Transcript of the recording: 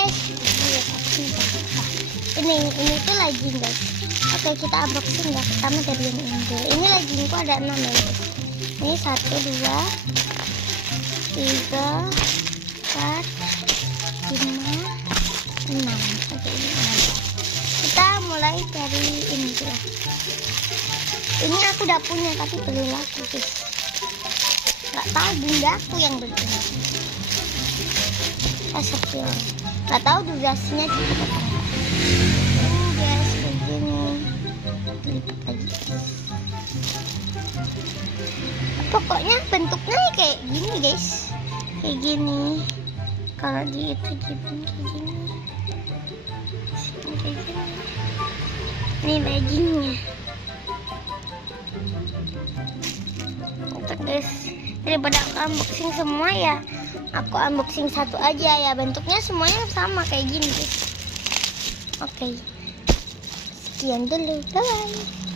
guys. Ini tuh legging guys. Oke, kita unboxing ya. Pertama dari yang ini dulu. Ini leggingku ada 6 ya guys. Ini 1, 2, 3, 4, 5, 6. Oke, ini 6. Kita mulai dari ini dulu. Ini aku udah punya tapi beli lagi guys. Gak tahu bunda aku yang beli ini. Sepil. Gak tahu durasinya cukup apa enggak. Guys, begini. Lipat lagi. Pokoknya bentuknya kayak gini guys. Kayak gini. Kalau di itu gini kayak gini. Kayak gini. Ini leggingnya. Untuk guys, daripada aku unboxing semua ya, aku unboxing satu aja ya. Bentuknya semuanya sama kayak gini guys. Oke, sekian dulu, bye.